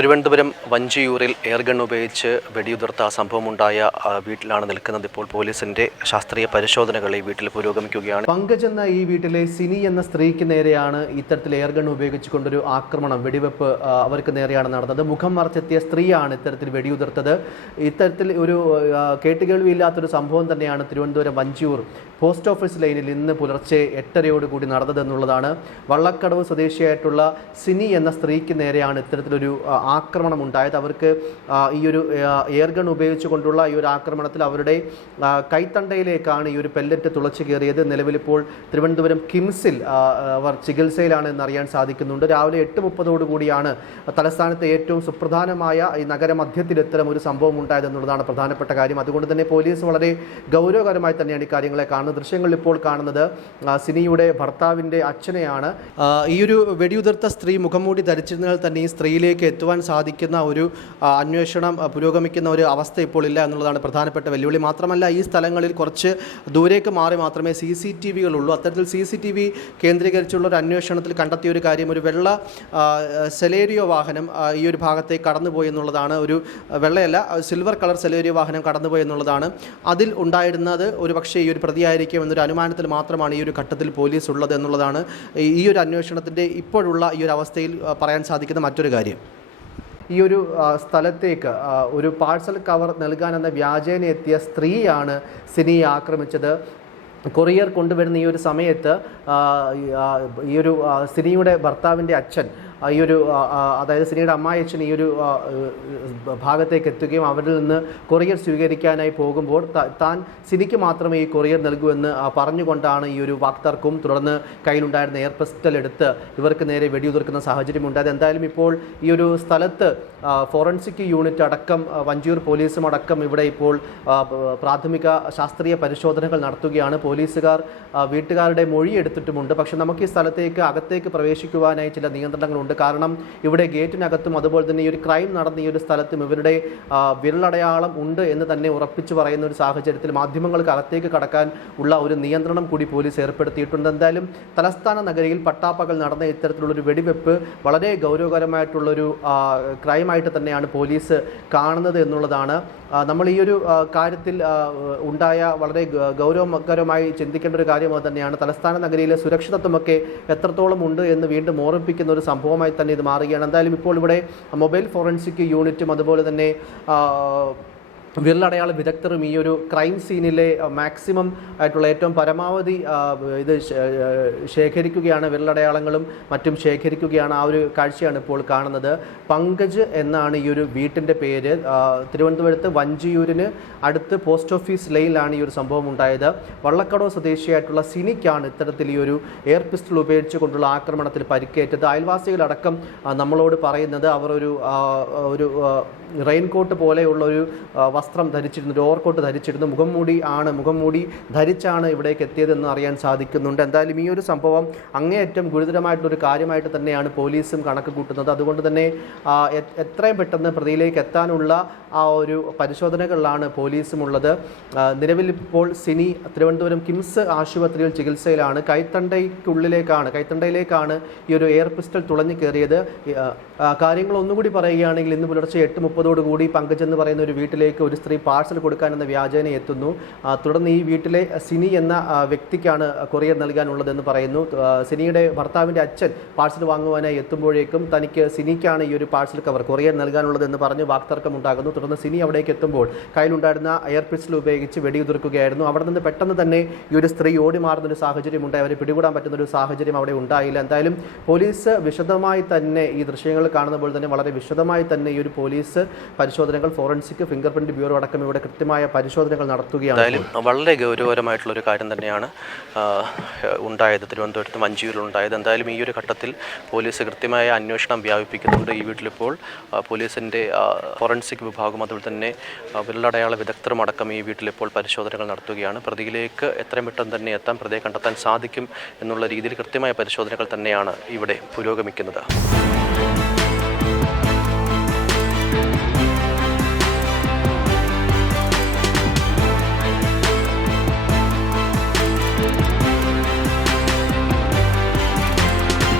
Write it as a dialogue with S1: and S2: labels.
S1: Thiruvananthapuram വഞ്ചിയൂരിൽ air gun ഉപയോഗിച്ച് വെടിയുതിർത്ത സംഭവമുണ്ടായ വീട്ടിലാണ് നിൽക്കുന്നത്. ഇപ്പോൾ പോലീസിന്റെ ശാസ്ത്രീയ പരിശോധനകൾ ഈ വീട്ടിൽ പുരോഗമിക്കുകയാണ്.
S2: പങ്കജ് എന്ന ഈ വീട്ടിലെ സിനി എന്ന സ്ത്രീക്ക് നേരെയാണ് ഇത്തരത്തിൽ എയർഗൺ ഉപയോഗിച്ചുകൊണ്ടൊരു ആക്രമണം വെടിവെപ്പ് അവർക്ക് നേരെയാണ് നടന്നത്. മുഖം മറച്ചെത്തിയ സ്ത്രീയാണ് ഇത്തരത്തിൽ വെടിയുതിർത്തത്. ഇത്തരത്തിൽ ഒരു കേട്ടുകേൾവിയില്ലാത്തൊരു സംഭവം തന്നെയാണ് തിരുവനന്തപുരം വഞ്ചിയൂർ പോസ്റ്റ് ഓഫീസ് ലൈനിൽ ഇന്ന് പുലർച്ചെ എട്ടരയോടുകൂടി നടന്നതെന്നുള്ളതാണ്. വള്ളക്കടവ് സ്വദേശിയായിട്ടുള്ള സിനി എന്ന സ്ത്രീക്ക് നേരെയാണ് ഇത്തരത്തിലൊരു ആക്രമണം ഉണ്ടായത് അവർക്ക് ഈ ഒരു എയർഗൺ എയർഗൺ ഉപയോഗിച്ചുകൊണ്ടുള്ള ഈ ഒരു ആക്രമണത്തിൽ അവരുടെ കൈത്തണ്ടയിലേക്കാണ് ഈ ഒരു പെല്ലറ്റ് തുളച്ചു കയറിയത്. നിലവിലിപ്പോൾ തിരുവനന്തപുരം കിംസിൽ അവർ ചികിത്സയിലാണ് എന്നറിയാൻ സാധിക്കുന്നുണ്ട്. രാവിലെ എട്ട് മുപ്പതോടു കൂടിയാണ് തലസ്ഥാനത്തെ ഏറ്റവും സുപ്രധാനമായ ഈ നഗരമധ്യത്തിൽ ഇത്തരം ഒരു സംഭവം ഉണ്ടായതെന്നുള്ളതാണ് പ്രധാനപ്പെട്ട കാര്യം. അതുകൊണ്ട് തന്നെ പോലീസ് വളരെ ഗൗരവകരമായി തന്നെയാണ് ഈ കാര്യങ്ങളെ കാണുന്നത്. ദൃശ്യങ്ങളിൽ ഇപ്പോൾ കാണുന്നത് സിനിയുടെ ഭർത്താവിന്റെ അച്ഛനെയാണ്. ഈ ഒരു വെടിയുതിർത്ത സ്ത്രീ മുഖംമൂടി ധരിച്ചിരുന്നാൽ തന്നെ ഈ സ്ത്രീയിലേക്ക് എത്തുവാൻ സാധിക്കുന്ന ഒരു അന്വേഷണം പുരോഗമിക്കുന്ന ഒരു അവസ്ഥ ഇപ്പോൾ ഇല്ല എന്നുള്ളതാണ് പ്രധാനപ്പെട്ട വെല്ലുവിളി. മാത്രമല്ല ഈ സ്ഥലങ്ങളിൽ കുറച്ച് ദൂരേക്ക് മാറി മാത്രമേ സി സി ടി വികളുള്ളൂ. അത്തരത്തിൽ സി സി ടി വി കേന്ദ്രീകരിച്ചുള്ള ഒരു അന്വേഷണത്തിൽ കണ്ടെത്തിയ ഒരു കാര്യം ഒരു വെള്ള സെലേരിയോ വാഹനം ഈ ഒരു ഭാഗത്തേക്ക് കടന്നുപോയി എന്നുള്ളതാണ് ഒരു വെള്ളയല്ല സിൽവർ കളർ സെലേരിയോ വാഹനം കടന്നുപോയി എന്നുള്ളതാണ് അതിൽ ഉണ്ടായിരുന്നത്. ഒരു പക്ഷേ ഈ ഒരു പ്രതിയായിരിക്കും എന്നൊരു അനുമാനത്തിൽ മാത്രമാണ് ഈ ഒരു ഘട്ടത്തിൽ പോലീസ് ഉള്ളത് എന്നുള്ളതാണ് ഈ ഒരു അന്വേഷണത്തിന്റെ ഇപ്പോഴുള്ള ഈ ഒരു അവസ്ഥയിൽ പറയാൻ സാധിക്കുന്ന മറ്റൊരു കാര്യം. ഈ ഒരു സ്ഥലത്തേക്ക് ഒരു പാഴ്സൽ കവർ നൽകാനെന്ന വ്യാജേന എത്തിയ സ്ത്രീയാണ് സിനിയെ ആക്രമിച്ചത്. കൊറിയർ കൊണ്ടുവരുന്ന ഈ ഒരു സമയത്ത് ഈ, ഒരു സിനിയുടെ ഭർത്താവിന്റെ അച്ഛൻ ഈ ഒരു അതായത് സിനിയുടെ അമ്മായച്ഛൻ ഈ ഒരു ഭാഗത്തേക്ക് എത്തുകയും അവരിൽ നിന്ന് കൊറിയർ സ്വീകരിക്കാനായി പോകുമ്പോൾ താൻ സിനിക്ക് മാത്രമേ ഈ കൊറിയർ നൽകൂ എന്ന് ആ, പറഞ്ഞുകൊണ്ടാണ് ഈ ഒരു വാക്തർക്കും തുടർന്ന് കയ്യിലുണ്ടായിരുന്ന എയർ പിസ്റ്റൽ എടുത്ത് ഇവർക്ക് നേരെ വെടിയുതിർക്കുന്ന സാഹചര്യം ഉണ്ടായത് എന്തായാലും ഇപ്പോൾ ഈ ഒരു സ്ഥലത്ത് ഫോറൻസിക് യൂണിറ്റ് അടക്കം വഞ്ചിയൂർ പോലീസും അടക്കം ഇവിടെ ഇപ്പോൾ പ്രാഥമിക ശാസ്ത്രീയ പരിശോധനകൾ നടത്തുകയാണ്. പോലീസുകാർ വീട്ടുകാരുടെ മൊഴി എടുത്തിട്ടുമുണ്ട്. പക്ഷെ നമുക്ക് ഈ സ്ഥലത്തേക്ക് അകത്തേക്ക് പ്രവേശിക്കുവാനായി ചില നിയന്ത്രണങ്ങളുണ്ട്. കാരണം ഇവിടെ ഗേറ്റിനകത്തും അതുപോലെ തന്നെ ഈ ഒരു ക്രൈം നടന്ന ഈ ഒരു സ്ഥലത്തും ഇവരുടെ വിരലടയാളം ഉണ്ട് എന്ന് തന്നെ ഉറപ്പിച്ചു പറയുന്ന ഒരു സാഹചര്യത്തിൽ മാധ്യമങ്ങൾക്ക് അകത്തേക്ക് കടക്കാൻ ഉള്ള ഒരു നിയന്ത്രണം കൂടി പോലീസ് ഏർപ്പെടുത്തിയിട്ടുണ്ട്. എന്തായാലും തലസ്ഥാന നഗരിയിൽ പട്ടാപ്പകൽ നടന്ന ഇത്തരത്തിലുള്ളൊരു വെടിവെപ്പ് വളരെ ഗൗരവകരമായിട്ടുള്ളൊരു ക്രൈമായിട്ട് തന്നെയാണ് പോലീസ് കാണുന്നത് എന്നുള്ളതാണ്. നമ്മൾ ഈ ഒരു കാര്യത്തിൽ ഉണ്ടായ വളരെ ഗൗരവകരമായി ചിന്തിക്കേണ്ട ഒരു കാര്യം അത് തന്നെയാണ്. തലസ്ഥാന നഗരിയിലെ സുരക്ഷിതത്വമൊക്കെ എത്രത്തോളം ഉണ്ട് എന്ന് വീണ്ടും ഓർമ്മിപ്പിക്കുന്ന ഒരു സംഭവമായി തന്നെ ഇത് മാറുകയാണ്. എന്തായാലും ഇപ്പോൾ ഇവിടെ മൊബൈൽ ഫോറൻസിക് യൂണിറ്റും അതുപോലെ തന്നെ വിരലടയാള വിദഗ്ധരും ഈ ഒരു ക്രൈം സീനിലെ മാക്സിമം ആയിട്ടുള്ള ഏറ്റവും പരമാവധി ഇത് ശേഖരിക്കുകയാണ് വിരലടയാളങ്ങളും മറ്റും ശേഖരിക്കുകയാണ് ആ ഒരു കാഴ്ചയാണ് ഇപ്പോൾ കാണുന്നത്. പങ്കജ് എന്നാണ് ഈ ഒരു വീട്ടിന്റെ പേര്. തിരുവനന്തപുരത്ത് വഞ്ചിയൂരിന് അടുത്ത് പോസ്റ്റ് ഓഫീസ് ലൈനിലാണ് ഈ ഒരു സംഭവം ഉണ്ടായത്. വള്ളക്കടവ് സ്വദേശിയായിട്ടുള്ള സിനിക്കാണ് ഇത്തരത്തിൽ ഈ ഒരു എയർ പിസ്റ്റൾ ഉപയോഗിച്ച് കൊണ്ടുള്ള ആക്രമണത്തിൽ പരിക്കേറ്റത്. അയൽവാസികളടക്കം നമ്മളോട് പറയുന്നത് അവർ ഒരു ഒരു റെയിൻകോട്ട് പോലെയുള്ള ഒരു വസ്ത്രം ധരിച്ചിരുന്നു ഒരു ഓവർകോട്ട് ധരിച്ചിരുന്നു. മുഖം മൂടി ആണ് മുഖം മൂടി ധരിച്ചാണ് ഇവിടേക്ക് എത്തിയതെന്ന് അറിയാൻ സാധിക്കുന്നുണ്ട്. എന്തായാലും ഈ ഒരു സംഭവം അങ്ങേയറ്റം ഗുരുതരമായിട്ടുള്ളൊരു കാര്യമായിട്ട് തന്നെയാണ് പോലീസും കണക്ക് കൂട്ടുന്നത്. അതുകൊണ്ട് തന്നെ എത്രയും പെട്ടെന്ന് പ്രതിയിലേക്ക് എത്താനുള്ള ആ ഒരു പരിശോധനകളിലാണ് പോലീസുമുള്ളത്. നിലവിൽ ഇപ്പോൾ സിനി തിരുവനന്തപുരം കിംസ് ആശുപത്രിയിൽ ചികിത്സയിലാണ്. കൈത്തണ്ടയ്ക്കുള്ളിലേക്കാണ് കൈത്തണ്ടയിലേക്കാണ് ഈ ഒരു എയർ പിസ്റ്റൾ തുളഞ്ഞു കയറിയത്. കാര്യങ്ങൾ ഒന്നുകൂടി പറയുകയാണെങ്കിൽ ഇന്ന് പുലർച്ചെ എട്ട് മുപ്പതോടുകൂടി പങ്കജ് എന്ന് പറയുന്ന ഒരു വീട്ടിലേക്ക് ഒരു സ്ത്രീ പാഴ്സൽ കൊടുക്കാൻ എന്ന വ്യാജേന എത്തുന്നു. തുടർന്ന് ഈ വീട്ടിലെ സിനി എന്ന വ്യക്തിക്കാണ് കൊറിയർ നൽകാനുള്ളതെന്ന് പറയുന്നു. സിനിയുടെ ഭർത്താവിന്റെ അച്ഛൻ പാഴ്സൽ വാങ്ങുവാനായി എത്തുമ്പോഴേക്കും തനിക്ക് സിനിക്കാണ് ഈ ഒരു പാഴ്സൽ കവർ കൊറിയർ നൽകാനുള്ളതെന്ന് പറഞ്ഞ് വാക്തർക്കം ഉണ്ടാകുന്നു തുടർന്ന് സിനി അവിടേക്ക് എത്തുമ്പോൾ കയ്യിലുണ്ടായിരുന്ന എയർ പിസ്റ്റൽ ഉപയോഗിച്ച് വെടിയുതിർക്കുകയായിരുന്നു. അവിടെ നിന്ന് പെട്ടെന്ന് തന്നെ ഈ ഒരു സ്ത്രീ ഓടി മാറുന്നൊരു സാഹചര്യം ഉണ്ടായി അവരെ പിടികൂടാൻ പറ്റുന്ന ഒരു സാഹചര്യം അവിടെ ഉണ്ടായില്ല. എന്തായാലും പോലീസ് വിശദമായി തന്നെ ഈ ദൃശ്യങ്ങൾ കാണുമ്പോൾ തന്നെ വളരെ വിശദമായി തന്നെ ഈ ഒരു പോലീസ് പരിശോധനകൾ ഫോറൻസിക് ഫിംഗർ ബ്യൂറോ അടക്കം ഇവിടെ കൃത്യമായ പരിശോധനകൾ നടത്തുകയാണ്
S1: എന്തായാലും വളരെ ഗൗരവകരമായിട്ടുള്ള ഒരു കാര്യം തന്നെയാണ് ഉണ്ടായത് തിരുവനന്തപുരത്ത് മഞ്ചൂരിൽ ഉണ്ടായത് എന്തായാലും ഈ ഒരു ഘട്ടത്തിൽ പോലീസ് കൃത്യമായ അന്വേഷണം വ്യാപിപ്പിക്കുന്നുണ്ട്. ഈ വീട്ടിലിപ്പോൾ പോലീസിന്റെ ഫോറൻസിക് വിഭാഗം അതുപോലെ തന്നെ വിരലടയാള വിദഗ്ധരും അടക്കം ഈ വീട്ടിലിപ്പോൾ പരിശോധനകൾ നടത്തുകയാണ്. പ്രതിയിലേക്ക് എത്രയും പെട്ടെന്ന് തന്നെ എത്താൻ പ്രതിയെ കണ്ടെത്താൻ സാധിക്കും എന്നുള്ള രീതിയിൽ കൃത്യമായ പരിശോധനകൾ തന്നെയാണ് ഇവിടെ പുരോഗമിക്കുന്നത്.